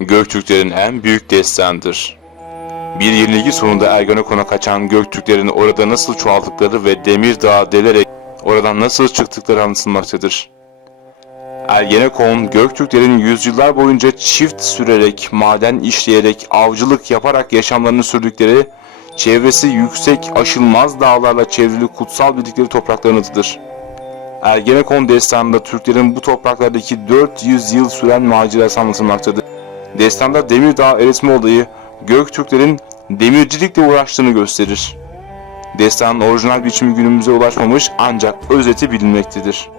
Göktürklerin en büyük destanıdır. Bir yenilgi sonunda Ergenekon'a kaçan Göktürklerin orada nasıl çoğaldıkları ve Demirdağ'a delerek oradan nasıl çıktıkları anlatılmaktadır. Ergenekon, Göktürklerin yüzyıllar boyunca çift sürerek, maden işleyerek, avcılık yaparak yaşamlarını sürdükleri, çevresi yüksek, aşılmaz dağlarla çevrili kutsal bildikleri toprakların adıdır. Ergenekon destanında Türklerin bu topraklardaki 400 yıl süren macerası anlatılmaktadır. Destanda Demirdağ eritme olayı Göktürklerin demircilikle uğraştığını gösterir. Destanın orijinal biçimi günümüze ulaşmamış ancak özeti bilinmektedir.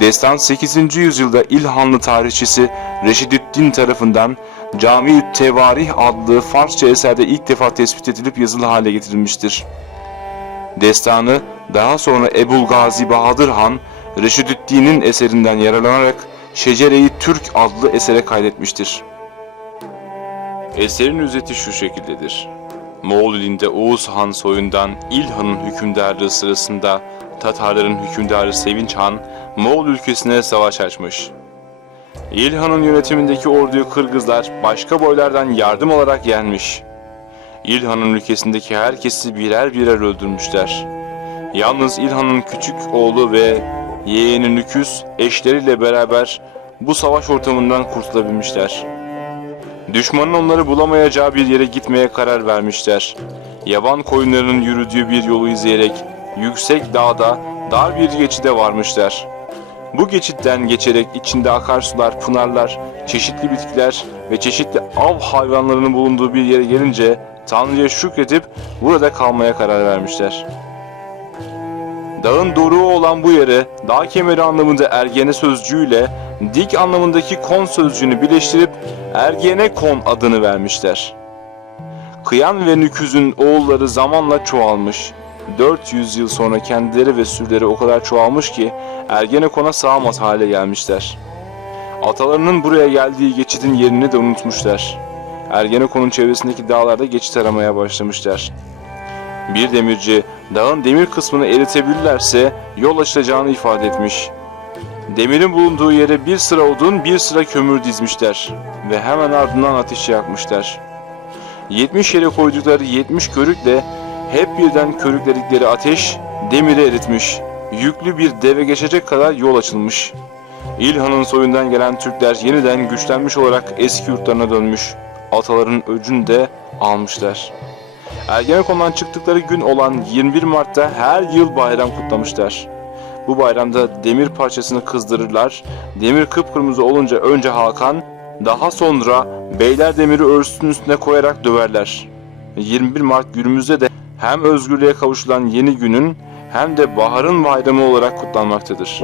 Destan 8. yüzyılda İlhanlı tarihçisi Reşidüddin tarafından Cami-i Tevarih adlı Farsça eserde ilk defa tespit edilip yazılı hale getirilmiştir. Destanı daha sonra Ebul Gazi Bahadır Han, Reşidüddin'in eserinden yararlanarak Şecere-i Türk adlı esere kaydetmiştir. Eserin özeti şu şekildedir. Moğol ilinde Oğuz Han soyundan İlhan'ın hükümdarlığı sırasında Tatarların hükümdarı Sevinç Han, Moğol ülkesine savaş açmış. İlhan'ın yönetimindeki orduyu Kırgızlar başka boylardan yardım olarak yenmiş. İlhan'ın ülkesindeki herkesi birer birer öldürmüşler. Yalnız İlhan'ın küçük oğlu ve yeğeni Nüküs eşleriyle beraber bu savaş ortamından kurtulabilmişler. Düşmanın onları bulamayacağı bir yere gitmeye karar vermişler. Yaban koyunlarının yürüdüğü bir yolu izleyerek yüksek dağda dar bir geçide varmışlar. Bu geçitten geçerek içinde akarsular, pınarlar, çeşitli bitkiler ve çeşitli av hayvanlarının bulunduğu bir yere gelince Tanrı'ya şükredip burada kalmaya karar vermişler. Dağın doruğu olan bu yere dağ kemeri anlamında ergene sözcüğüyle dik anlamındaki kon sözcüğünü birleştirip ergene kon adını vermişler. Kıyan ve Nüküz'ün oğulları zamanla çoğalmış. 400 yıl sonra kendileri ve sürüleri o kadar çoğalmış ki Ergenekon'a sığamaz hale gelmişler. Atalarının buraya geldiği geçidin yerini de unutmuşlar. Ergenekon'un çevresindeki dağlarda geçit aramaya başlamışlar. Bir demirci dağın demir kısmını eritebilirlerse yol açılacağını ifade etmiş. Demirin bulunduğu yere bir sıra odun bir sıra kömür dizmişler ve hemen ardından ateşi yakmışlar. 70 yere koydukları 70 körükle hep birden körükledikleri ateş demiri eritmiş. Yüklü bir deve geçecek kadar yol açılmış. İlhan'ın soyundan gelen Türkler yeniden güçlenmiş olarak eski yurtlarına dönmüş. Ataların öcünü de almışlar. Ergenekon'dan çıktıkları gün olan 21 Mart'ta her yıl bayram kutlamışlar. Bu bayramda demir parçasını kızdırırlar. Demir kıpkırmızı olunca önce Hakan, daha sonra beyler demiri örsünün üstüne koyarak döverler. 21 Mart günümüzde de hem özgürlüğe kavuşulan yeni günün hem de baharın bayramı olarak kutlanmaktadır.